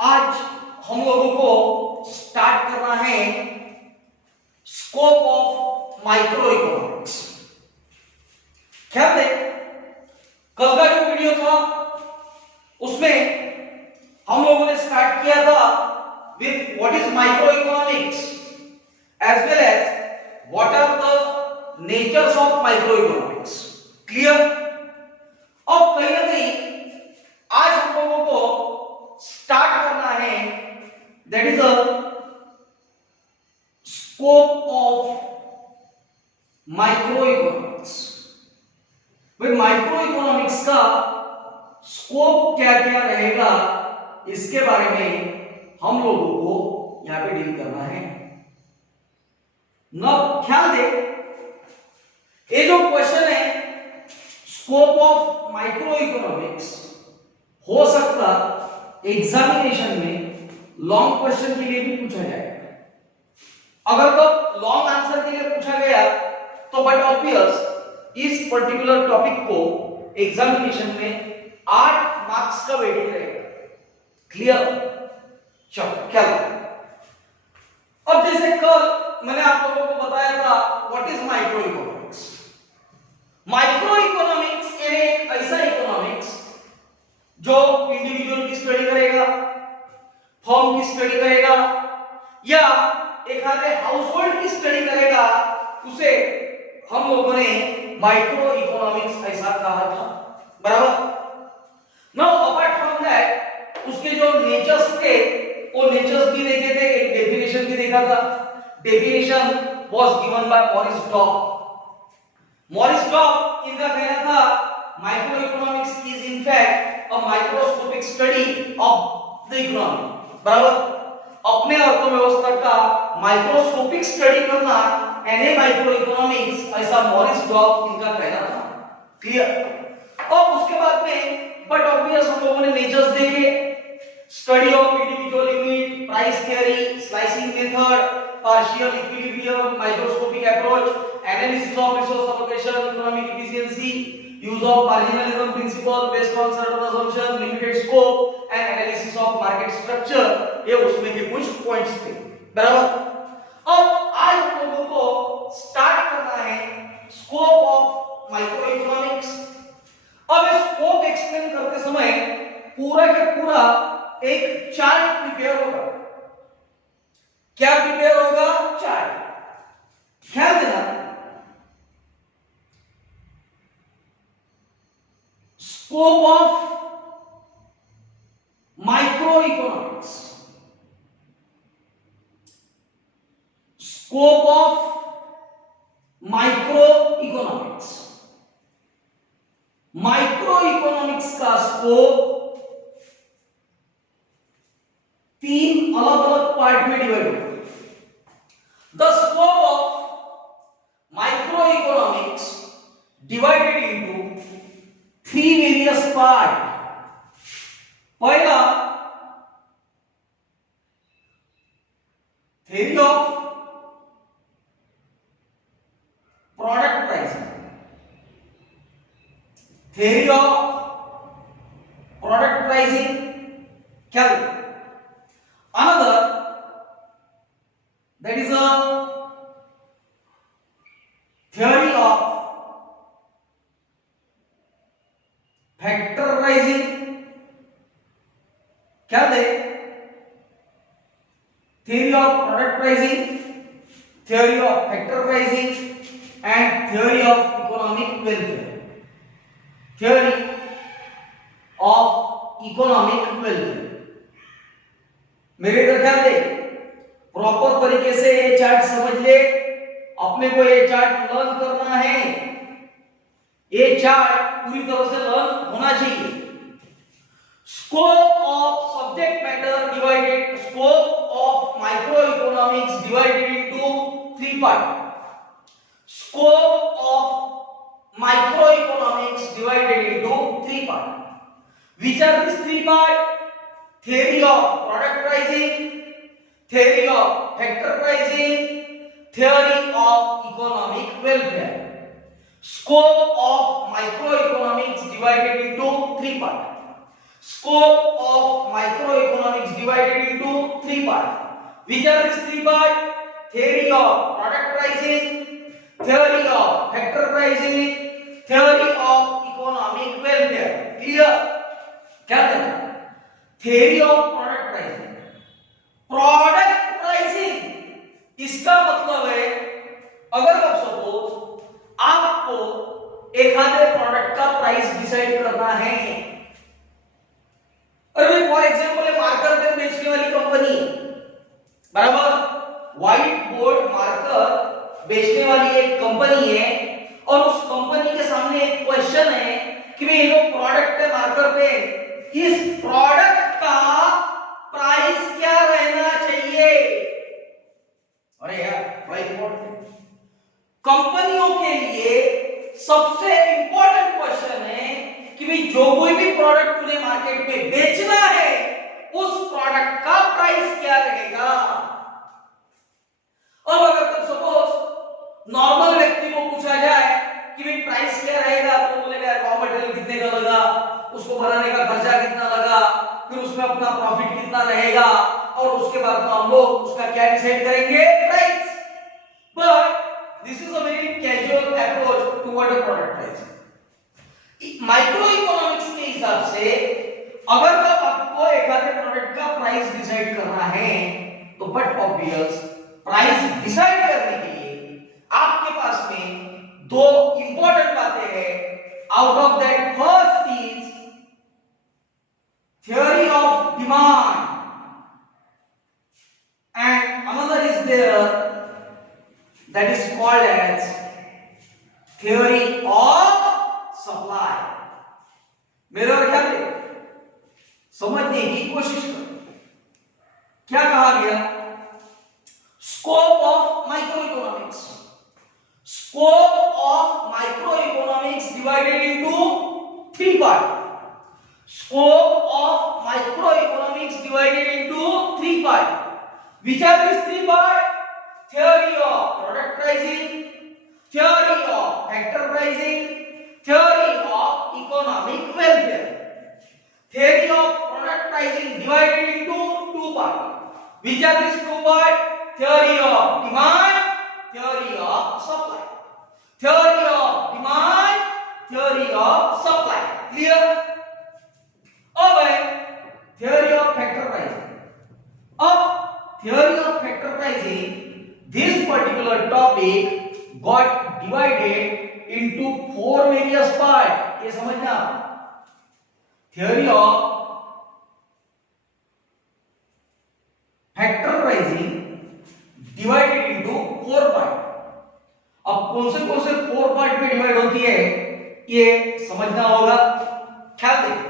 आज हम लोगों को स्टार्ट करना है स्कोप ऑफ माइक्रो इकोनॉमिक्स। ख्याल है कल का जो वीडियो था उसमें हम लोगों ने स्टार्ट किया था with what is microeconomics as well as what are the natures of micro economics. Clear? अब कहीं ना कहीं आज हम लोगों को स्टार्ट करना है that is a scope of micro economics. भाई माइक्रो इकोनॉमिक्स का स्कोप क्या क्या रहेगा इसके बारे में हम लोगों को यहां पे डील करना है ना। ख्याल दे ये जो क्वेश्चन है स्कोप ऑफ माइक्रो इकोनॉमिक्स हो सकता एग्जामिनेशन में लॉन्ग क्वेश्चन के लिए भी पूछा जाएगा। अगर तो लॉन्ग आंसर के लिए पूछा गया तो बट ऑब्वियस इस पर्टिकुलर टॉपिक को एग्जामिनेशन में 8 मार्क्स का वेटेज रहेगा। क्लियर? चलो क्या अब जैसे कल मैंने आप लोगों को बताया था what is micro economics. Micro economics एक ऐसा इकोनॉमिक्स जो इंडिविजुअल की स्टडी करेगा, फर्म की स्टडी करेगा या एक आधे हाउसहोल्ड की स्टडी करेगा, उसे हम लोगों ने माइक्रो इकोनॉमिक्स ऐसा कहा था। बराबर? नाउ अपार्ट फ्रॉम दैट उसके जो नेचर्स थे वो नेचर्स भी देखे थे, एक डेफिनेशन भी देखा था। Definition was given by Morris Dock. Morris Dock इनका कहना था microeconomics is in fact a microscopic study of the economy. बराबर? अपने अर्थव्यवस्था का माइक्रोस्कोपिक स्टडी करना एन माइक्रो इकोनॉमिक्स, ऐसा मॉरिस डॉक इनका कहना था। क्लियर? और उसके बाद में बट ऑब्वियस हम लोगों ने नेचर्स देखे, study of individual unit, price theory, slicing method, partial equilibrium, microscopic approach, analysis of resource allocation, economic efficiency, use of marginalism principle based on certain assumption, limited scope and analysis of market structure, ये उसमें के कुछ points थे। बराबर? अब आज हम लोगों को स्टार्ट करना है स्कोप ऑफ माइक्रो इकोनॉमिक्स। अब इस स्कोप एक्सप्लेन करते समय पूरा के पूरा एक चार्ट प्रिपेयर होगा। क्या प्रिपेयर होगा? चार्ट। ख्याल देना scope of micro economics, scope of micro economics. Micro economics का स्कोप 3 अलग अलग पार्ट में डिवाइड होगा। The scope of micro economics divided into 3 various part. पहला theory of product pricing, theory of product pricing, क्या? Another that is a theory of factor pricing, क्या दे? theory of product pricing, theory of factor pricing and theory of economic welfare, theory of economic welfare। मेरे इधर ख्याल दे, proper तरीके से ये chart समझ ले। अपने को ये चार्ट लर्न करना है, ये चार्ट पूरी तरह से लर्न होना चाहिए। Scope of subject matter divided, scope of micro economics divided into 3 part. Scope of microeconomics divided into 3 parts. Which are these 3 parts? Theory of product pricing, theory of factor pricing, theory of economic welfare. Scope of microeconomics divided into 3 parts. Scope of microeconomics economics divided into three parts. Which are these three parts? Theory of product pricing, theory of factor pricing, theory of economic welfare. Clear? क्या करना? Theory of product pricing. Product pricing इसका मतलब है अगर आप suppose आपको एक आधे प्रोडक्ट का प्राइस डिसाइड करना है, अरे फॉर एग्जांपल मार्कर पेन बेचने वाली कंपनी, बराबर, व्हाइट बोर्ड मार्कर बेचने वाली एक कंपनी है और उस कंपनी के सामने एक क्वेश्चन है कि भाई ये जो प्रोडक्ट है मार्कर पेन, इस प्रोडक्ट का प्राइस क्या रहना चाहिए? अरे यार बड़ा इंपॉर्टेंट, कंपनियों के लिए सबसे इंपॉर्टेंट क्वेश्चन है कि भाई जो कोई भी प्रोडक्ट तुम्हें मार्केट में बेचना है उस प्रोडक्ट का प्राइस क्या रहेगा। अब अगर तुम सपोज नॉर्मल व्यक्ति को पूछा जाए कि भाई प्राइस क्या रहेगा, तो बोलेगा रॉ मटेरियल कितने का लगा, उसको बनाने का खर्चा कितना लगा, फिर उसमें अपना प्रॉफिट कितना रहेगा, और उसके बाद तो हम लोग उसका क्या डिसाइड करेंगे? Price. But this is a very casual approach toward a product price. Micro economics के हिसाब से अगर आपको एक आधे प्रोडक्ट का प्राइस डिसाइड करना है तो बट ऑब्वियस प्राइस डिसाइड करने के लिए आपके पास में दो इंपॉर्टेंट बातें हैं। Out of that first is theory of demand and another is there that is called as theory of supply। मेरे और क्या थे, समझने की कोशिश करो क्या कहा गया। Scope of micro economics, scope of micro economics divided into three part. Scope of microeconomics divided into three parts. Which are these three parts? Theory of product pricing, theory of factor pricing, theory of economic welfare. Theory of product pricing divided into two parts. Which are these two parts? Theory of demand, theory of supply. Theory of demand, theory of supply. Clear? अब है theory of factor pricing। अब theory of factor pricing, this particular topic got divided into four various parts। ये समझना, theory of factor pricing divided into four parts। अब कौन से four part में divide होती है ये समझना होगा, ख्याल दें।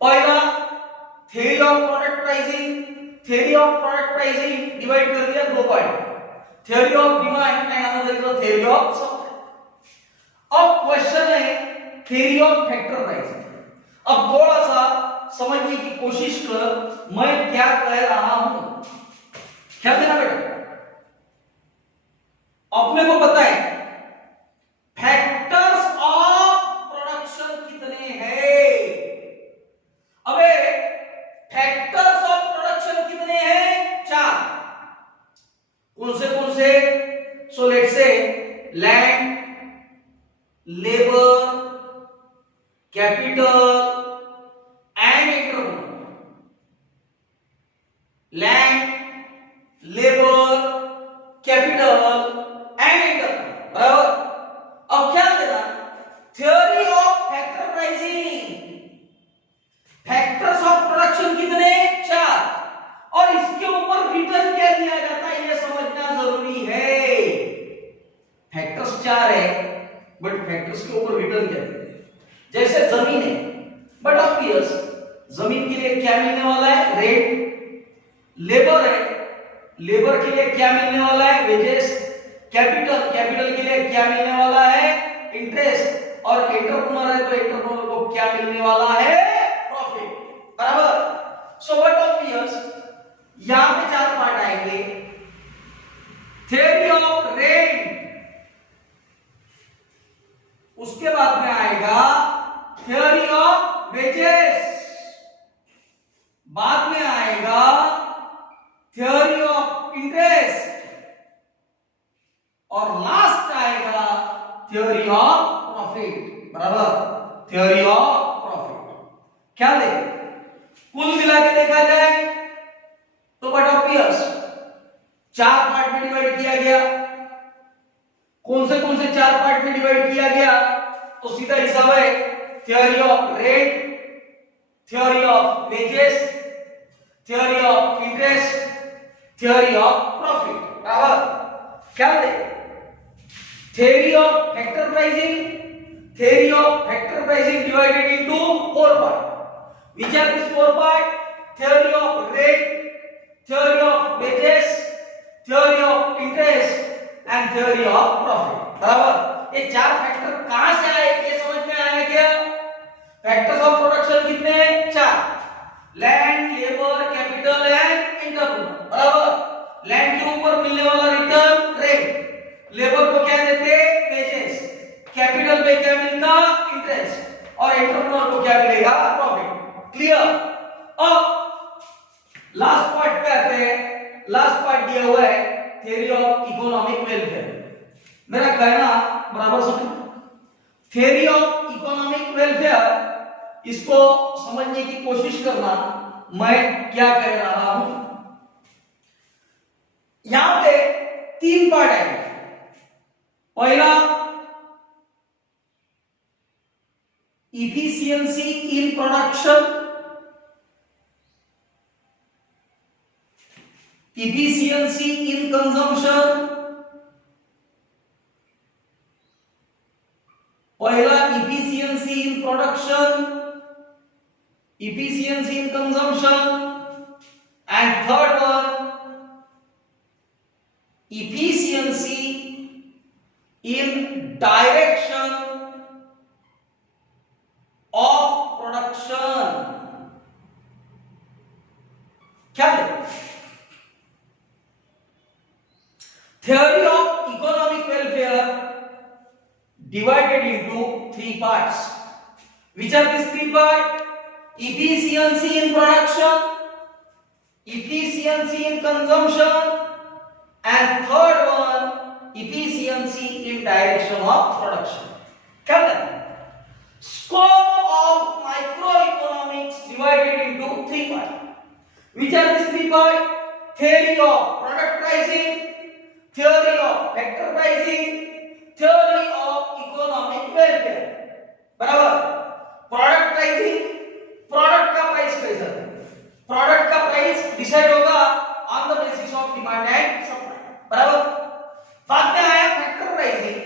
पहला theory of product pricing, theory of product pricing divide कर दिया दो part, theory of demand and another is the theory of supply. अब क्वेश्चन है थ्योरी ऑफ फैक्टर प्राइसिंग। अब थोड़ा सा समझने की कोशिश कर मैं क्या कह रहा हूं, ख्याल देना बेटा। अपने को पता है फैक्टर्स ऑफ प्रोडक्शन कितने हैं। अबे फैक्टर्स ऑफ प्रोडक्शन कितने हैं? चार। कौन से? So let's say land, labour, capital and entrepreneur. Land, labour, capital and entrepreneur, बराबर। अब क्या देना, theory of factor pricing, factors of production कितने? चार, और इसके ऊपर रिटर्न क्या दिया जाता है ये समझना जरूरी है। फैक्टर्स चार है बट फैक्टर्स के ऊपर रिटर्न क्या दिया है। जैसे जमीन है, बट ऑब्वियस जमीन के लिए क्या मिलने वाला है? रेंट। लेबर है, लेबर के लिए क्या मिलने वाला है? वेजेस। कैपिटल, कैपिटल के लिए क्या मिलने वाला है? इंटरेस्ट। और एंटरप्रेन्योर है तो एंटरप्रेन्योर को क्या मिलने वाला है? प्रॉफिट, बराबर। सो व्हाट ऑब्वियस यहां पे चार पार्ट आएंगे। थ्योरी ऑफ रेंट, उसके बाद में आएगा थ्योरी ऑफ वेजेस, बाद में आएगा इंटरेस्ट और लास्ट आएगा थ्योरी ऑफ प्रॉफिट। बराबर, थ्योरी ऑफ प्रॉफिट। क्या ले कुल मिला के देखा जाए तो बट ऑब्वियस 4 पार्ट में डिवाइड किया गया। कौन से 4 पार्ट में डिवाइड किया गया? तो सीधा हिसाब है theory of rate, theory of wages, theory of interest, theory of profit. बराबर, क्या दे theory of factor pricing, theory of factor pricing divided into 4 parts. Which are these 4 parts? Theory of rate, theory of wages, theory of interest and theory of profit. बराबर, ये 4 factor कहां से आए ये समझ में आया क्या? फैक्टर्स ऑफ प्रोडक्शन कितने हैं? 4, land, labour, capital and entrepreneur. बराबर, लैंड के ऊपर मिलने वाला रिटर्न रेट, लेबर को क्या देते? वेजेस, कैपिटल पे क्या मिलता? इंटरेस्ट और एंटरप्रेन्योर को क्या मिलेगा? प्रॉफिट। क्लियर? अब लास्ट पार्ट पे आते हैं। लास्ट पार्ट दिया हुआ है थ्योरी ऑफ इकोनॉमिक वेलफेयर। मेरा कहना बराबर समझ, थ्योरी ऑफ इकोनॉमिक वेलफेयर इसको समझने की कोशिश करना। मैं क्या कह रहा हूं, यहां पे 3 पार्ट है। पहला efficiency in production, efficiency in consumption, पहला efficiency in production, efficiency in consumption and third one efficiency in direction of production। क्या है? theory of economic welfare divided into 3 parts. Which are these 3 parts? Efficiency in production, efficiency in consumption and third one efficiency in direction of production। क्या है? Scope of microeconomics divided into 3 parts. Which are these 3 parts? Theory of product pricing, theory of factor pricing, theory of economic welfare। बराबर, product pricing, product का price कैसा है? Product का price decide होगा on the basis of demand and supply. बराबर, बाद में आया फैक्टर प्राइसिंग,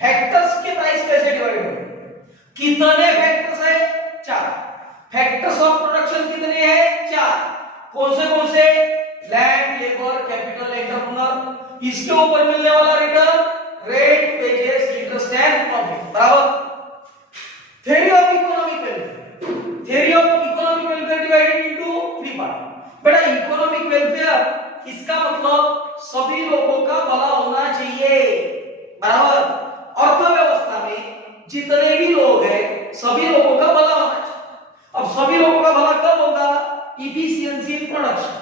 फैक्टर्स के प्राइस कैसे डिवाइड होंगे? कितने फैक्टर्स है? 4। फैक्टर्स ऑफ प्रोडक्शन कितने हैं? 4। कौन से? Land, labour, capital, entrepreneur. इसके ऊपर मिलने वाला return rate, wages, interest and profit. बराबर, theory of economic welfare, theory of economic welfare divided into 3 part. बेटा, इकोनॉमिक वेलफेयर इसका मतलब सभी लोगों का भला होना चाहिए। बराबर, अर्थव्यवस्था में जितने भी लोग हैं सभी लोगों का भला होना चाहिए। अब सभी लोगों का भला कब होगा? Efficiency in production.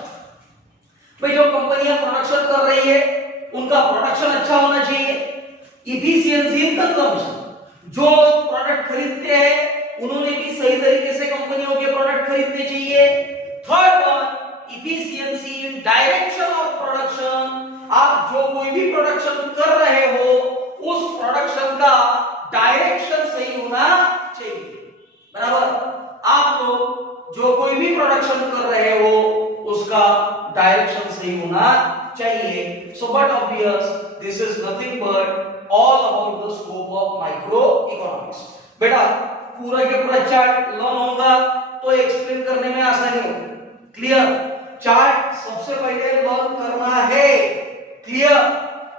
भाई, जो कंपनियां प्रोडक्शन कर रही है उनका प्रोडक्शन अच्छा होना चाहिए। इफिशियंसी इन कंजम्पशन, जो लोग प्रोडक्ट खरीदते हैं उन्होंने भी सही तरीके से कंपनियों के प्रोडक्ट खरीदने चाहिए। Third one efficiency in direction of production, आप जो कोई भी प्रोडक्शन कर रहे हो उस प्रोडक्शन का डायरेक्शन सही होना चाहिए। बराबर, आप लोग जो कोई भी प्रोडक्शन कर रहे हो उसका डायरेक्शन सही होना चाहिए। So but obvious this is nothing but all about the scope of micro economics. बेटा, पूरा के पूरा चार्ट लर्न होगा तो एक्सप्लेन करने में आसानी होगी। क्लियर? चार्ट सबसे पहले लर्न करना है। क्लियर?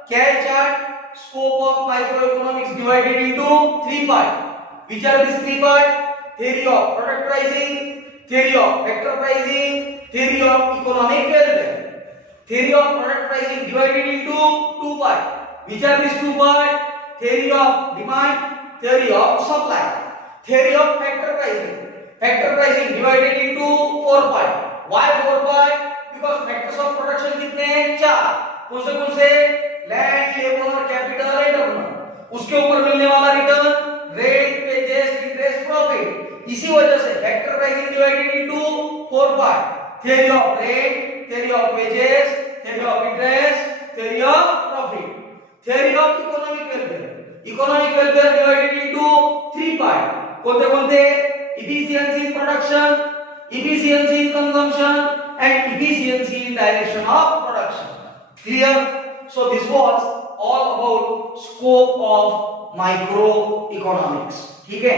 क्या है chart? Scope of micro economics divided into 3 part. Which are this 3 part? theory of product pricing, theory of factor pricing, theory of economic welfare। theory of product pricing divided into 2 parts। which are these 2 parts? theory of demand, theory of supply। theory of factor pricing, factor pricing divided into 4 parts। why 4 parts? Because factors of production कितने हैं? 4। कौन से? Land, labour, capital and turnover. उसके ऊपर मिलने वाला return, rent, wages, interest, profit. इसी वजह से factor pricing divided into 4 part: theory of rent, theory of wages, theory of interest, theory of profit. Theory of economic welfare. Economic welfare divided into 3 part. कोणते? Efficiency in production, efficiency in consumption, and efficiency in direction of production. Clear? So this was all about scope of microeconomics. ठीक है?